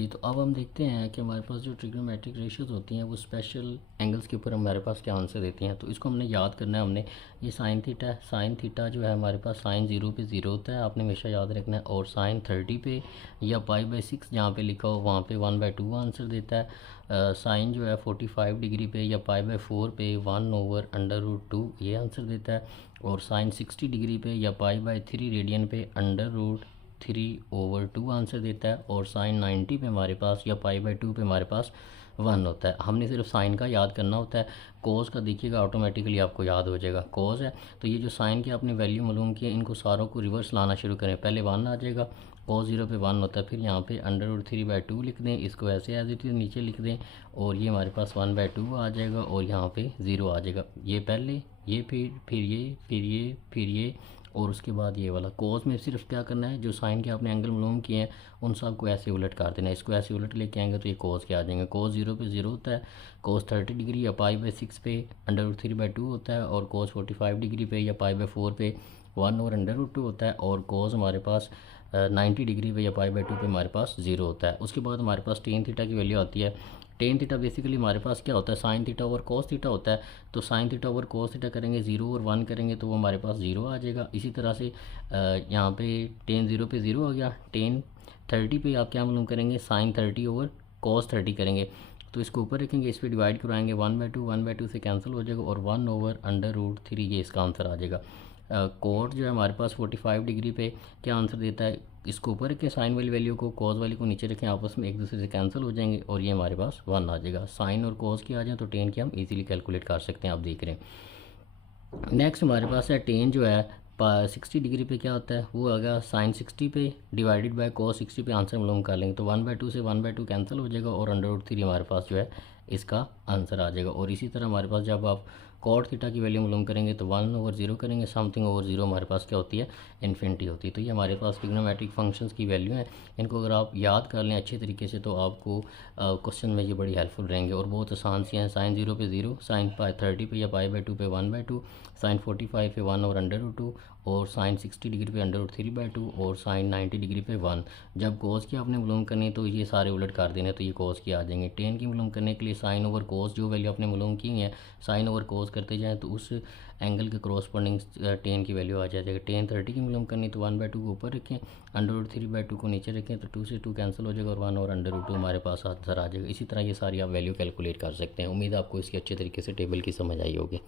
जी, तो अब हम देखते हैं कि हमारे पास जो ट्रिग्नोमेट्रिक रेशियोज़ होती हैं वो स्पेशल एंगल्स के ऊपर हमारे पास क्या आंसर देती हैं। तो इसको हमने याद करना है। हमने ये साइन थीटा है, साइन थीटा जो है हमारे पास साइन 0 पे 0 होता है, आपने हमेशा याद रखना है। और साइन 30 पे या पाई/6 जहाँ पे लिखा हो वहाँ पे 1/2 आंसर देता है। साइन जो है 45 डिग्री पे या पाई/4 पे 1/√2 ये आंसर देता है। और साइन 60 डिग्री पे या पाई/3 रेडियन पे √3/2 आंसर देता है। और साइन 90 पे हमारे पास या पाई/2 पे हमारे पास 1 होता है। हमने सिर्फ साइन का याद करना होता है। कोस का देखिएगा ऑटोमेटिकली आपको याद हो जाएगा। कोस है तो ये जो साइन की आपने वैल्यू मालूम की है इनको सारों को रिवर्स लाना शुरू करें। पहले 1 आ जाएगा, कोस 0 पे 1 होता है, फिर यहाँ पे √3/2 लिख दें, इसको ऐसे एज इट इज़ नीचे लिख दें और ये हमारे पास 1/2 आ जाएगा और यहाँ पे 0 आ जाएगा। ये पहले, ये फिर ये, फिर ये, फिर ये और उसके बाद ये वाला। कोस में सिर्फ क्या करना है, जो साइन के आपने एंगल मालूम किए हैं उन सब को ऐसे उलट कर देना है। इसको ऐसे उलट लेके आएंगे तो ये कोस के आ जाएंगे। कोस 0 पे 0 होता है, कोस 30 डिग्री या पाई/6 पे √3/2 होता है, और कोस 45 डिग्री पे या पाई/4 पे 1/√2 होता है, और कोस हमारे पास 90 डिग्री पे या पाई/2 पे हमारे पास 0 होता है। उसके बाद हमारे पास टेन थीटा की वैल्यू आती है। टेन थीटा बेसिकली हमारे पास क्या होता है, sine theta over cos theta होता है। तो sine theta over cos theta करेंगे 0 और 1 करेंगे तो वो हमारे पास 0 आ जाएगा। इसी तरह से यहाँ पे टेन 0 पे 0 आ गया। टेन 30 पे आप क्या मालूम करेंगे, साइन 30 ओवर कोस 30 करेंगे। तो इसको ऊपर रखेंगे, इस पर डिवाइड करवाएंगे, 1/2 से कैंसिल हो जाएगा और 1/√3 ये इसका आंसर आ जाएगा। कोट जो है हमारे पास 45 डिग्री पे क्या आंसर देता है, इसको ऊपर रखें साइन वाली वैल्यू को, कॉस वाली को नीचे रखें, आपस में एक दूसरे से कैंसिल हो जाएंगे और ये हमारे पास 1 आ जाएगा। साइन और कॉस की आ जाए तो टेन की हम इजीली कैलकुलेट कर सकते हैं, आप देख रहे हैं। नेक्स्ट हमारे पास है टेन जो है 60 डिग्री पे क्या होता है, वो आएगा साइन 60 पे डिवाइडेड बाय कॉस 60 पे आंसर मालूम कर लेंगे तो 1/2 से 1/2 कैंसिल हो जाएगा और √3 हमारे पास जो है इसका आंसर आ जाएगा। और इसी तरह हमारे पास जब आप कॉट थीटा की वैल्यू मालूम करेंगे तो 1/0 करेंगे, समथिंग ओवर 0 हमारे पास क्या होती है, इन्फिनिटी होती है। तो ये हमारे पास ट्रिग्नोमेट्रिक फंक्शंस की वैल्यू है। इनको अगर आप याद कर लें अच्छे तरीके से तो आपको क्वेश्चन में ये बड़ी हेल्पफुल रहेंगे और बहुत आसान सी हैं। साइन 0 पे 0, साइन 30 पे या पाई/2 पे 1/2, साइन 45 पे 1/√2 और साइन 60 डिग्री पे √3/2 और साइन 90 डिग्री पे 1। जब कोस की आपने मालूम करनी तो ये सारे उलट कर देने तो ये कोस की आ जाएंगे। टेन की मालूम करने के लिए साइन ओवर कोस जो वैल्यू आपने मालूम की है साइन ओवर कोस करते जाएँ तो उस एंगल के क्रॉसपोंडिंग टेन की वैल्यू आ जाएगी। टेन 30 की मालूम करनी तो 1/2 को ऊपर रखें, √3/2 को नीचे रखें तो 2 से 2 कैंसिल हो जाएगा और 1 और √2 हमारे पास आंसर आ जाएगा। इसी तरह ये सारी आप वैल्यू कैलकुलेट कर सकते हैं। उम्मीद है आपको इसकी अच्छे तरीके से टेबल की समझ आई होगी।